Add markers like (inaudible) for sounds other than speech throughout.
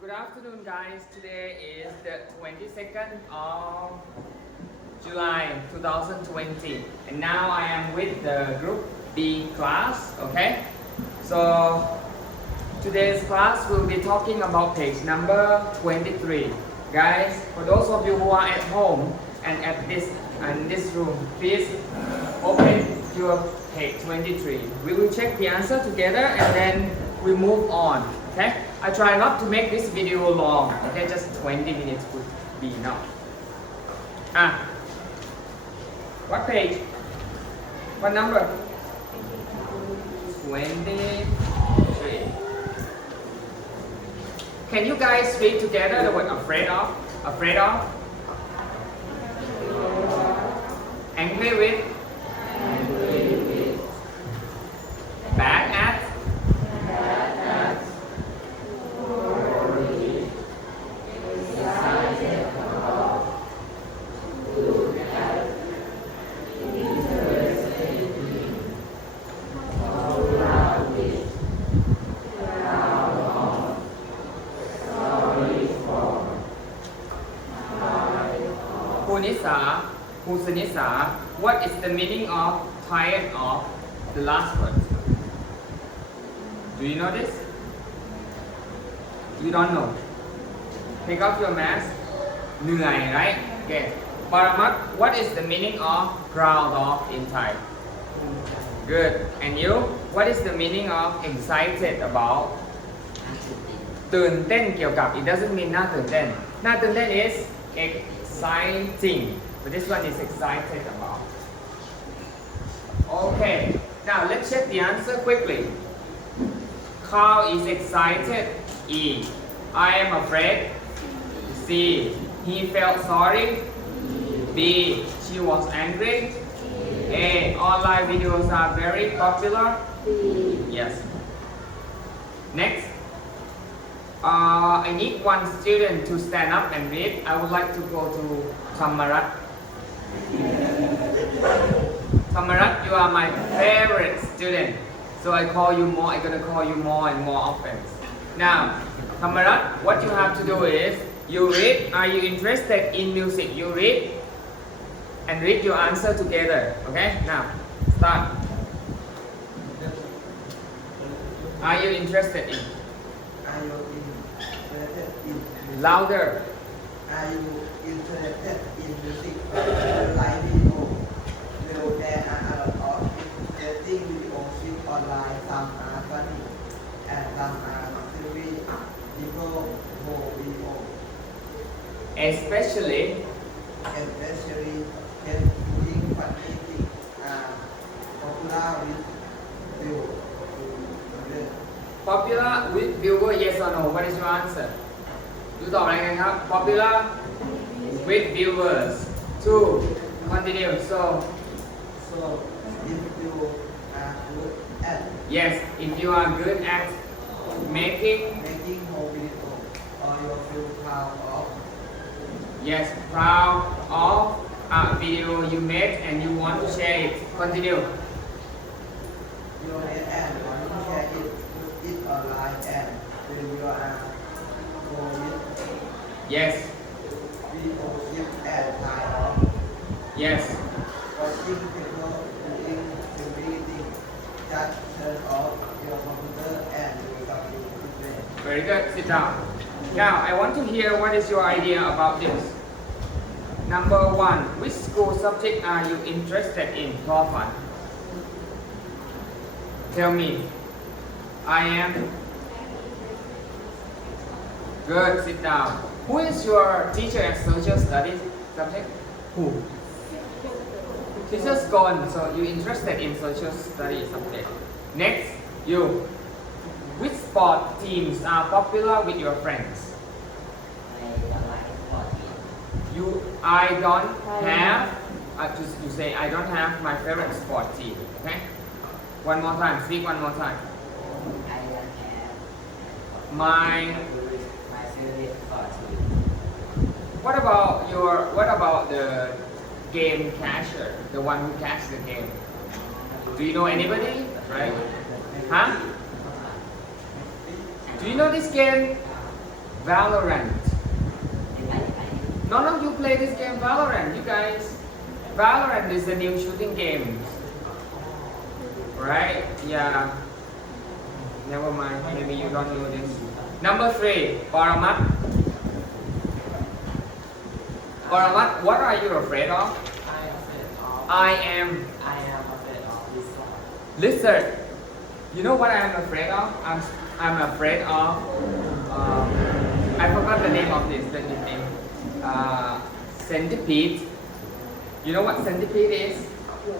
Good afternoon, guys. Today is the 22nd of July 2020, and now I am with the group B class. Okay, so today's class will be talking about page number 23. Guys, for those of you who are at home and at this and this room, please open your page 23. We will check the answer together and then we move on. Okay? I try not to make this video long. Okay, just 20 minutes would be enough. Ah, what page? What number? 23. Can you guys read together the word afraid of? Afraid of? Angry with? Bad at? Punisa, Pusanisa, what is the meaning of tired of the last word? Do you know this? You don't know. Take off your mask. เหนื่อย right? Okay. Paramat, what is the meaning of proud of in Thai? Good. And you? What is the meaning of excited about? ตื่นเต้นเกี่ยวกับ it doesn't mean น่าตื่นเต้น น่าตื่นเต้น is exciting so this one is excited about. Okay now let's check the answer quickly. Carl is excited. E. I am afraid. C. He felt sorry. B she was angry. A. Online videos are very popular. Yes. Next. Uh, I need one student to stand up and read. I would like to go to Thamarat. Thamarat, you are my favorite student. So I call you more, I'm gonna call you more and more often. Now, Thamarat, what you have to do is, you read, are you interested in music? You read and read your answer together. Okay? Now, start. Are you interested in? Are you interested in Louder. Are you interested in music? Like video. Well, there are a lot of interesting videos online. Some are funny and some are serious. People more video, Especially especially when doing funny things are popular with you. popular with viewer yes or no what is your answer ดูตอบอะไรกันครับ popular with viewers two continue. So So if you are good at yes if you are good at making making home video or you feel proud of? yes proud of a video you made and you want to share it. Continue. Your head and want to share it, put it online and when you are going yes video ship and time of Yes. Turn off your computer and. Very good. Sit down. Now, I want to hear what is your idea about this. Number one, which school subject are you interested in, Profan? Tell me. I am. Good, sit down. Who is your teacher at social studies subject? Who? Teacher's gone. So you interested in social studies subject. Next, you. Which sport teams are popular with your friends? You. I don't have. Uh, just you say I don't have my favorite sport team. Okay. One more time. Speak one more time. I don't My. My favorite sport team. What about your? What about the game catcher? The one who catches the game. Do you know anybody? Right? Huh? Do you know this game? Valorant. None of you play this game Valorant, you guys. Valorant is the new shooting game. Right? Yeah. Never mind. Maybe you don't know this. Number three, Paramat. What are you afraid of? I am afraid of. I am. I am afraid of lizard. Lizard. You know what I am afraid of? I'm I'm afraid of. Um, I forgot the name of this. The name. Uh, centipede. You know what centipede is?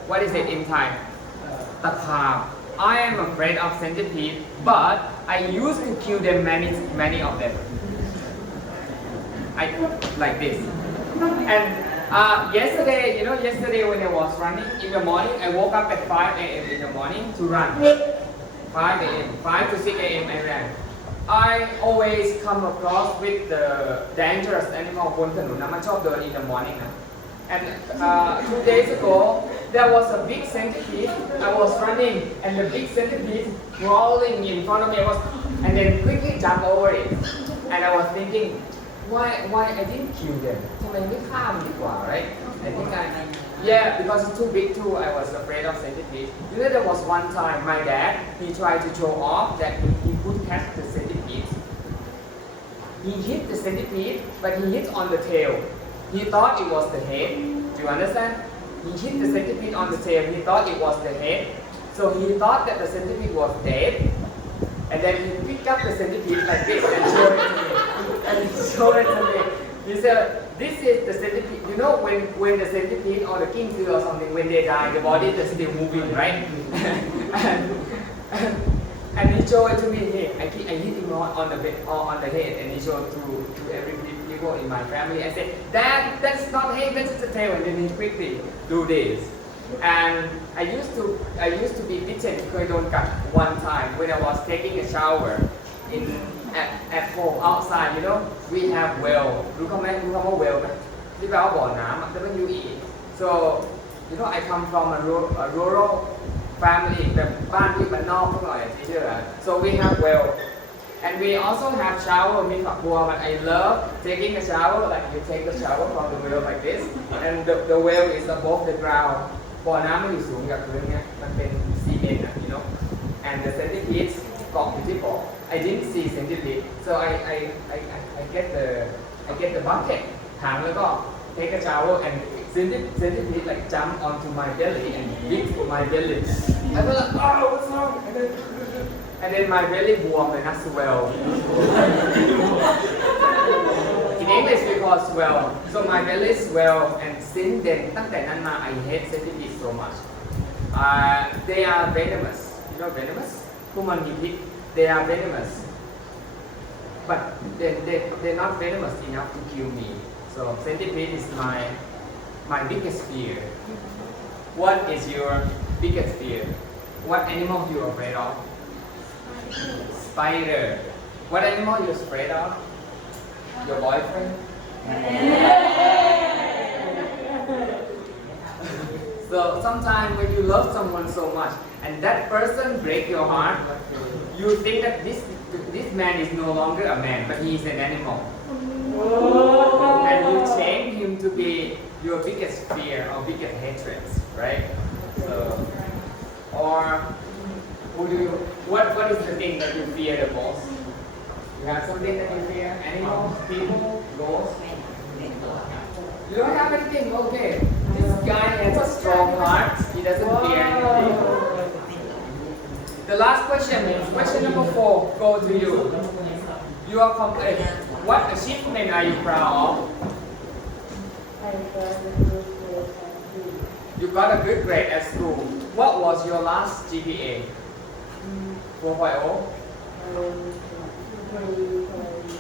What is it in Thai? Takab. I am afraid of centipede, but I used to kill them many many of them. I like this and uh, yesterday you know yesterday when I was running in the morning I woke up at 5 a.m. in the morning to run 5 a.m. 5 to 6 a.m. I ran I always come across with the dangerous animal บนถนนนะมันชอบเดิน in the morning นะ and uh, two days ago, there was a big centipede. I was running, and the big centipede crawling in front of me. I was, and then quickly jump over it. And I was thinking, why, why I didn't kill them? ทำไมไม่ฆ่ามันดีกว่า right? I think I, yeah, because it's too big too. I was afraid of centipede. You know, there was one time my dad he tried to show off that he, he could catch the centipede. He hit the centipede, but he hit on the tail. He thought it was the head. Do you understand? He hit the centipede on the tail. He thought it was the head. So he thought that the centipede was dead. And then he picked up the centipede like this and showed it to me. and show it away. You say, this is the centipede. You know, when, when the centipede or the kingfisher or something, when they die, the body is still moving, right? and, (laughs) and, he showed it to me, hey, I, keep, I hit him on, on the bed, on, on the head, and he showed to, to every people in my family. I said, that that's not hey, that's the tail. And then he quickly do this. And I used to, I used to be bitten, don't cut one time when I was taking a shower in at, at home outside. You know, we have well. รู้คำไหมรู้คำว่า well ไหมที่แปลว่าบ่อน้ำอะ W E. So you know, I come from a rural, a rural family แบบบ้านที่บ้านนอกสักหน่อยที่เชื่อ so we have well and we also have shower มีฝักบัว but I love taking a shower like you take the shower from the well like this and the, the well is above the ground บ่อน้ำมันอยู่สูงจากพื้นเนี่ยมันเป็นซีเมนต์อะ you know and the centipede I didn't see centipede so I I I I I get the I get the bucket ถังแล้วก็ take a shower and centipede centipede like jump onto my belly and bit my belly I was like oh what's wrong and then (laughs) and then my belly บวมเลยนะ swell (laughs) in English we call swell so my belly swell and since then ตั้งแต่นั้นมา I hate centipede so much uh, they are venomous you know venomous พวกมันมีพิษ They are venomous but they, they, they're not venomous enough to kill me so centipede is my my biggest fear what is your biggest fear what animal you afraid of Spider. What animal you afraid of? Your boyfriend? (laughs) so sometimes when you love someone so much and that person break your heart, you think that this this man is no longer a man, but he is an animal. Oh. And you change him to be your biggest fear or biggest hatred, right? So, or who do you, what, what is the thing that you fear the most? You have something that you fear? Animals, people, ghosts? You don't have anything? Okay. This guy has a strong heart. He doesn't fear anything. The last question question number four. Go to you. You are complete. What achievement are you proud of? You got a good grade at school. What was your last GPA? 4.0?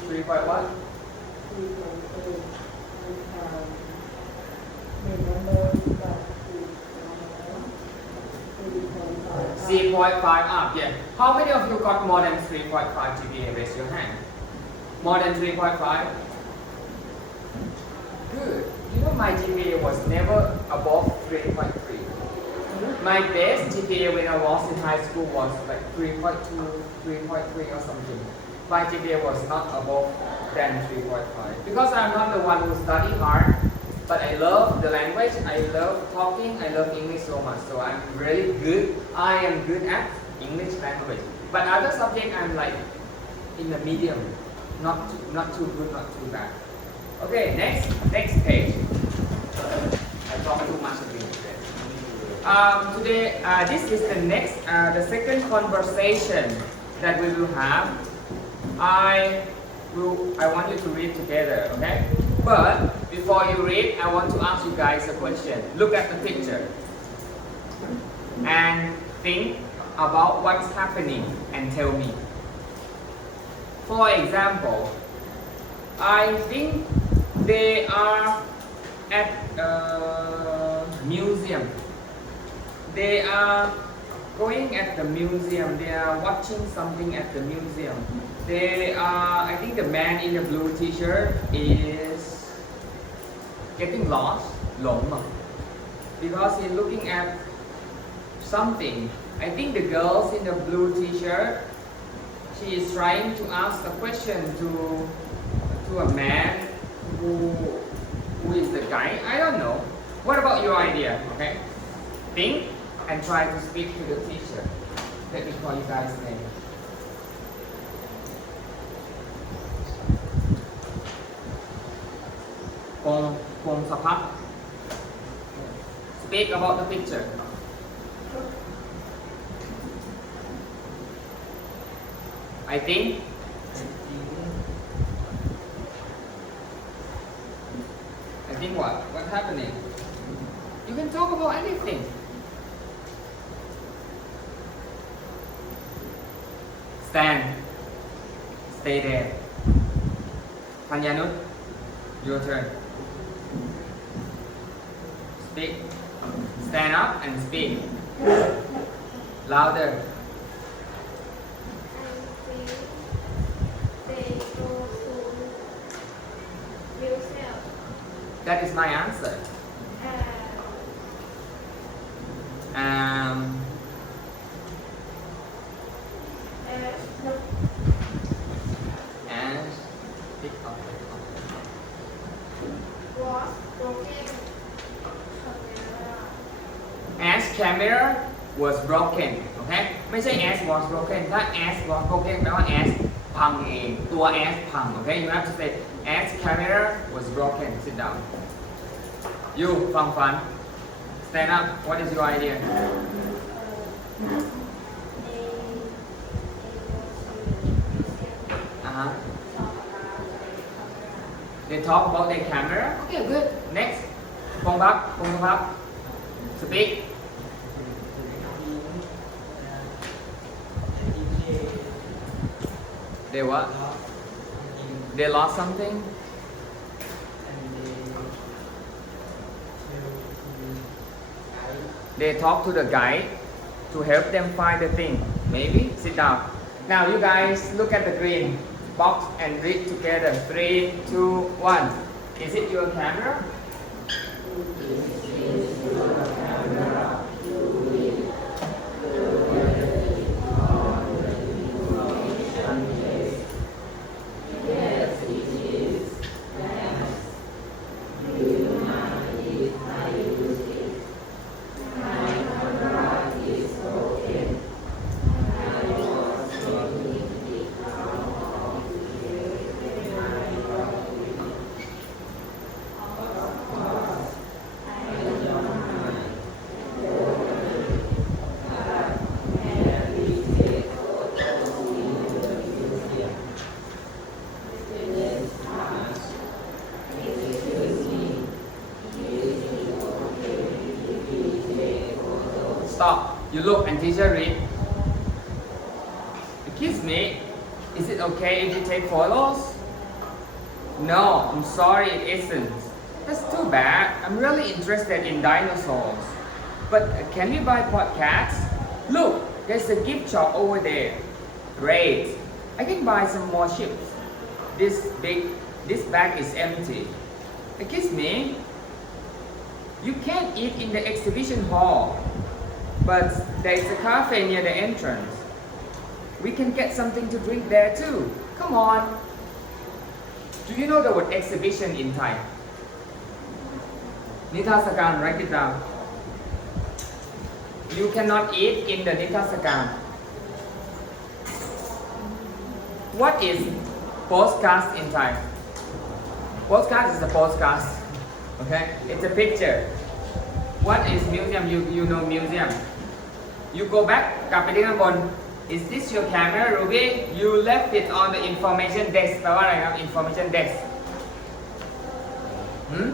3. point oh? what? C point five up, yeah. How many of you got more than 3.5 GPA? Raise your hand. More than 3.5? Good. You know my GPA was never above 3.3. My best GPA when I was in high school was like 3.2, 3.3 or something. my GPA was not above than 3.5 because I'm not the one who study hard but I love the language I love talking I love English so much. So I'm really good I am good at English language. But other subject I'm like in the medium not too, not too good not too bad. Okay next next page. I talk too much today um, today, uh, this is the next, uh, the second conversation that we will have. I will, I want you to read together, okay? But before you read, I want to ask you guys a question. Look at the picture and think about what's happening and tell me. For example, I think they are at a museum they are going at the museum they are watching something at the museum they are i think the man in the blue t-shirt is getting lost หลงอ่ะ because he's looking at something i think the girls in the blue t-shirt she is trying to ask a question to to a man who who is the guy i don't know what about your idea okay think and try to speak to the teacher. Let me call you guys name. Pong Pong Speak about the picture. I think I think what? What's happening? You can talk about anything. Stand. Stay there. Panyanut, your turn. Speak. Um, stand up and speak. Louder. That is my answer. your ass pump, okay? You have to say, ass camera was broken. Sit down. You, Fang Fan, stand up. What is your idea? Uh-huh. They talk about their camera. Okay, good. Next. Pong Bak, Pong Bak. Speak. They what? They lost something they talk to the guide to help them find the thing. Maybe sit down. Now you guys look at the green box and read together. Three, two, one. Is it your camera? Stop. You look and teacher read. Excuse me. Is it okay if you take photos? No, I'm sorry it isn't. That's too bad. I'm really interested in dinosaurs. But can we buy podcasts? Look, there's a gift shop over there. Great. I can buy some more chips. This big, this bag is empty. Excuse me. You can't eat in the exhibition hall, but there is a cafe near the entrance. we can get something to drink there too. Come on. Do you know the word exhibition in Thai? นิทรรศการ write it down you cannot eat in the นิทรรศการ what is postcast in Thai postcast is a postcast okay it's a picture what is museum you you know museum you go back กลับไปที่ข้างบน is this your camera Ruby you left it on the information desk แปลว่าอะไรครับ information desk หืม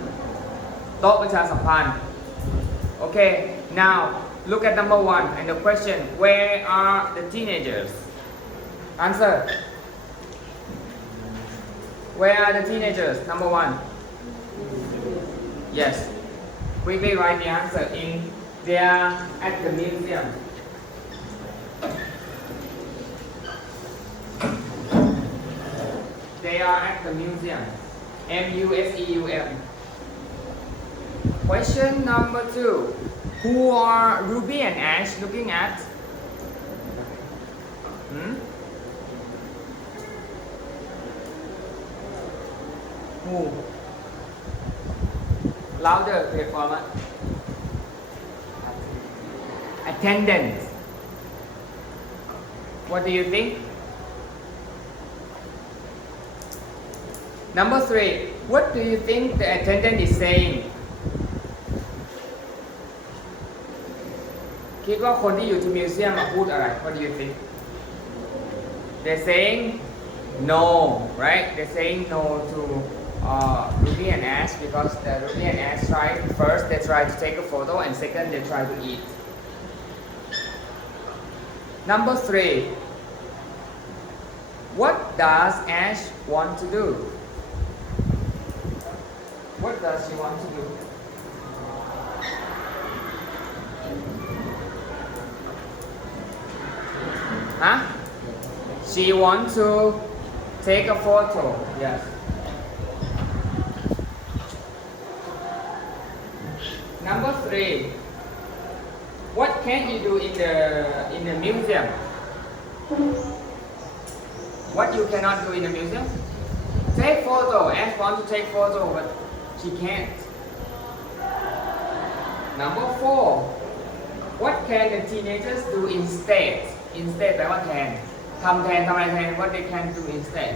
โต๊ะประชาสัมพันธ์ Okay now look at number one and the question where are the teenagers answer where are the teenagers number one yes quickly write the answer in they are at the museum they are at the museum M U S E U M Question number two. Who are Ruby and Ash looking at? Hmm? Who? Louder, performer. Attendance. What do you think? Number three. What do you think the attendant is saying? คิดว่าคนที่อยู่ที่มิวเซียมมาพูดอะไร What do you think They're saying no right They're saying no to uh, Ruby and Ash because the Ruby and Ash tried first they try to take a photo and second they try to eat Number three What does Ash want to do What does she want to do Huh? She want to take a photo. Yes. Number three. What can you do in the in the museum? What you cannot do in the museum? Take photo. Ash want to take photo, but she can't. Number four. What can the teenagers do instead? instead แปลว่าแทน ทำแทนทำอะไรแทน what they can do instead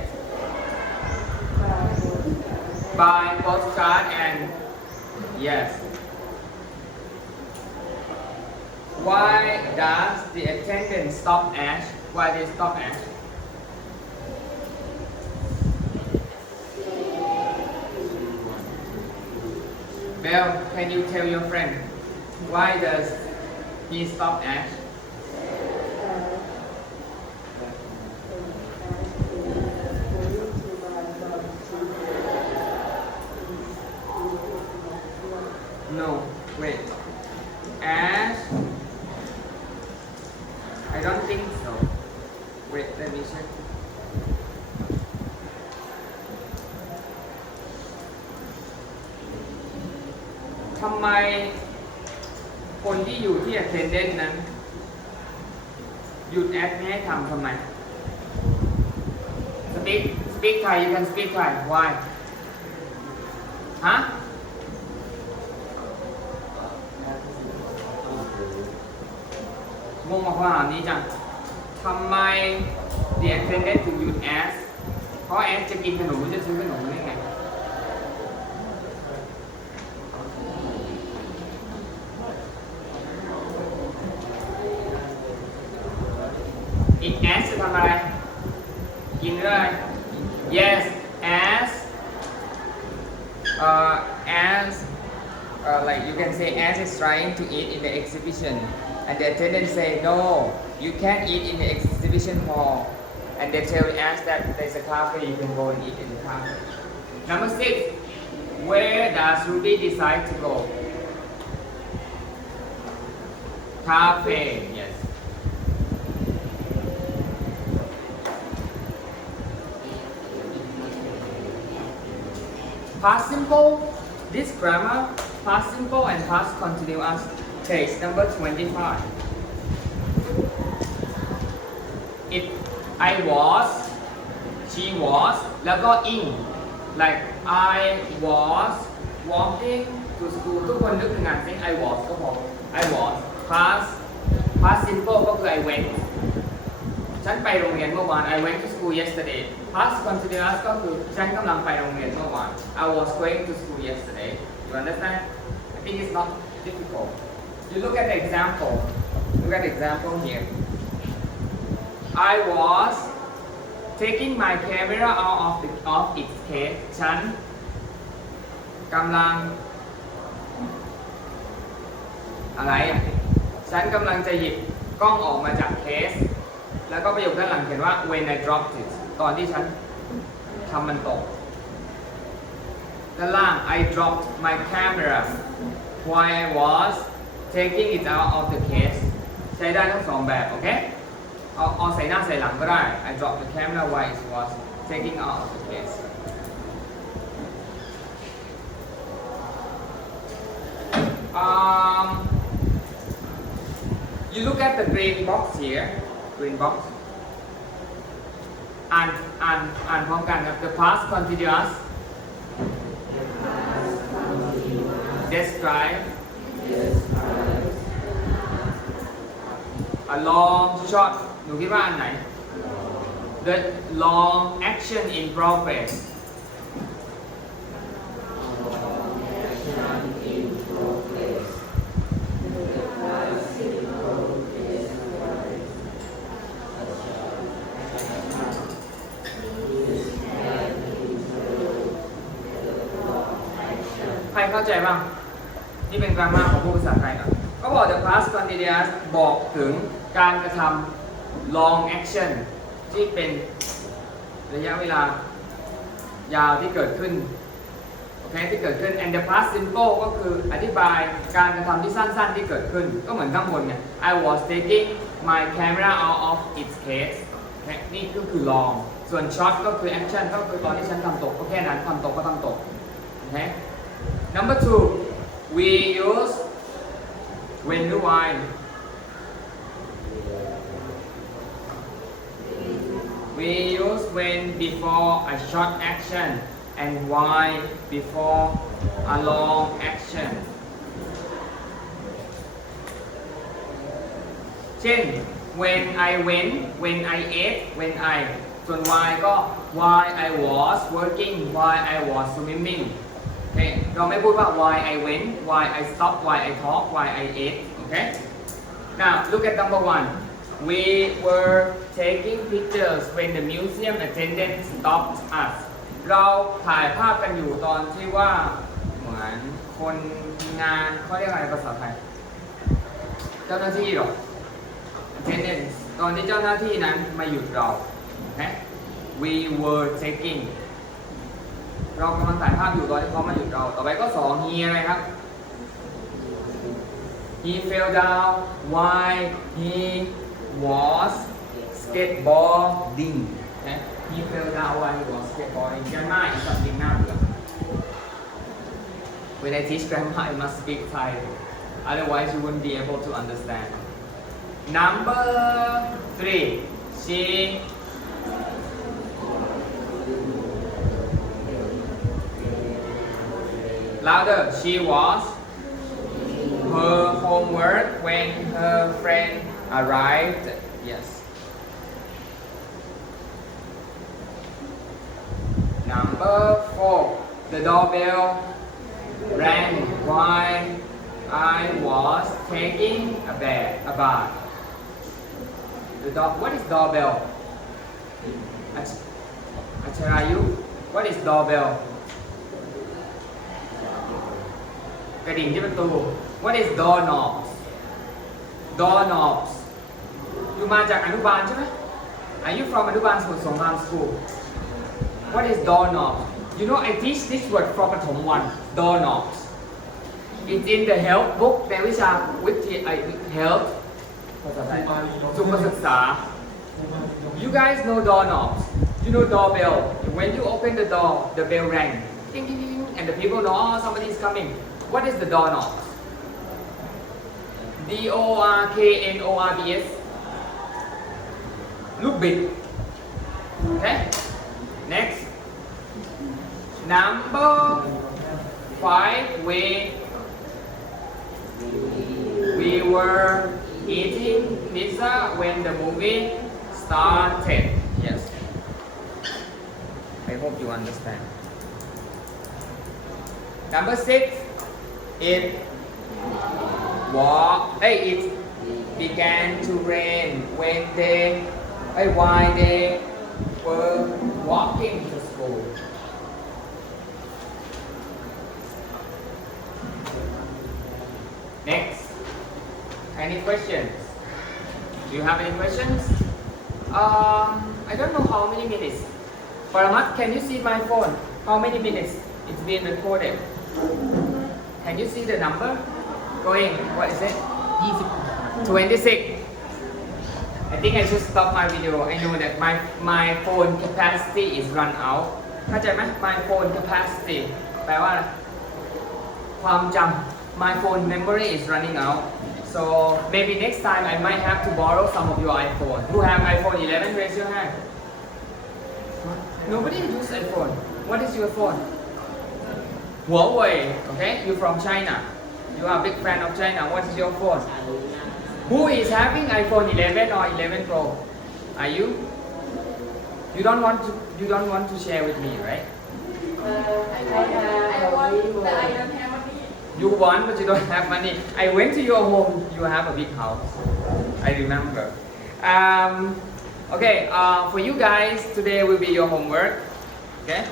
buy postcard and yes Why does the attendant stop Ash? Why they stop Ash? Bell can you tell your friend? Why does he stop Ash งงกับคำถามนี้จัง ทำไม the attendant ถึงหยุดแอส เพราะแอสจะกินขนมหรือจะซื้อขนมได้ไง อีกแอสจะทำอะไร กินหรืออะไร yes as uh, as uh, like you can say as is trying to eat in the exhibition and the attendant say no you can't eat in the exhibition hall. And they tell us that there's a cafe you can go and eat in the cafe. Number six where does Ruby decide to go? Cafe yes. Past simple this grammar past simple and past continuous page number 25 it I was she was แล้วก็ in like I was walking to school ทุกคนนึกถึงงานสิ I was ก็พอ I was past past simple ก็คือ I went ฉันไปโรงเรียนเมื่อวาน I went to school yesterday past continuous ก็คือฉันกำลังไปโรงเรียนเมื่อวาน I was going to school yesterday you understand I think it's not difficult you look at the example look at the example here I was taking my camera out of the of its case ฉันกำลัง อะไรอะ ฉันกำลังจะหยิบกล้องออกมาจากเคส แล้วก็ประโยคด้านหลังเขียนว่า when I dropped it ตอนที่ฉันทำมันตก ด้านล่าง I dropped my camera while I was taking it out of the case ใช้ได้ทั้งสองแบบ โอเค เอาเอาใส่หน้าใส่หลังก็ได้ I dropped the camera while it was taking out of the case um, you look at the green box here green box อ่านอ่านอ่านพร้อมกันครับ the past continuous describe a long short ห นูคิดว่าอันไหน the long action in progress ใครเข้าใจบ้าง นี่เป็นกราฟมาของผู้ภาษาไทยนะก็บอก the past continuous บอกถึงการกระทำ long action ที่เป็นระยะเวลายาวที่เกิดขึ้นโอเคที่เกิดขึ้น and the past simple ก็คืออธิบายการกระทำที่สั้นๆที่เกิดขึ้น ก็เหมือนข้างบนไง I was taking my camera out of its case นี่ก็คือ long ส่วน short ก็คือ action ก็คือตอนที่ฉันทำตกก็แค่นั้นทำตกก็ทำตกโอเค Number two, we use when do I we use when before a short action and why before a long action เช่น when I went when I ate when I ส่วน why ก็ why I was working why I was swimming โอเค เราไม่พูดว่า why I went why I stopped why I talk why I ate โอเค now look at number one We were taking pictures when the museum attendant stopped us เราถ่ายภาพกันอยู่ตอนที่ว่าเหมือนคนงานเขาเรียกอะไรภาษาไทย เจ้าหน้าที่หรอ attendant ตอนที่เจ้าหน้าที่นั้นมาหยุดเราโอเค we were taking เรากำลังถ่ายภาพอยู่ตอนที่เขามาหยุดเรา ต่อไปก็สอง he อะไรครับ he fell down while he was skateboarding. Okay? He fell down while he was skateboarding. Grandma is something now. When I teach grandma, I must speak Thai. Otherwise, you wouldn't be able to understand. Number three, she louder. She was her homework when her friend arrived yes number four the doorbell rang while I was taking a bath a bath the door what is doorbell Ach- Acharayu what is doorbell กระดิ่งที่ประตู What is door knobs door knobs อยู่มาจากอนุบาลใช่ไหม Are you from อนุบาลสมุทรสงคราม school What is door knobs You know I teach this word from ปฐมวัน door knobs It's in the health book ในวิชาวิทยา health ภาษาไทยสุขศึกษา You guys know doorknobs. You know doorbell. When you open the door, the bell rang. Ding, ding, ding, and the people know, oh, somebody is coming. What is the doorknob? D O R K N O R B S. look big. Okay? Next. Number five, we, we were eating pizza when the movie started. Yes. I hope you understand. Number six, it What? hey, it began to rain when they while they were walking to school. Next, any questions? Do you have any questions? Um, I don't know how many minutes. Paramat, can you see my phone? How many minutes it's being recorded? Can you see the number? Going, what is it? 26. I think I should stop my video. I know that my my phone capacity is run out เข้าใจไหม my phone capacity แปลว่าอะไรความจำ my phone memory is running out so maybe next time I might have to borrow some of your iPhone who have iPhone 11 raise your hand nobody use iPhone what is your phone Huawei okay you from China you are a big fan of China what is your phone Who is having iPhone 11 or 11 Pro? Are you? You don't want to. You don't want to share with me, right? I I want but I don't have money You want, but you don't have money. I went to your home. You have a big house. I remember. Um, okay. Uh, for you guys, today will be your homework. Okay.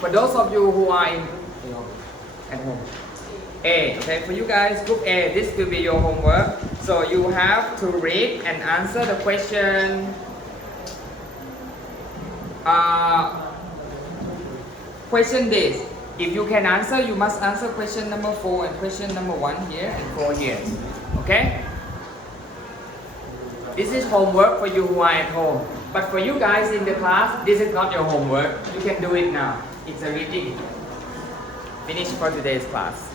For those of you who are in at home. A, okay, for you guys, group A, this will be your homework. So you have to read and answer the question. Uh, question this. If you can answer, you must answer question number four and question number one here and four here. Okay? This is homework for you who are at home. But for you guys in the class, this is not your homework. You can do it now. It's a reading. Finish for today's class.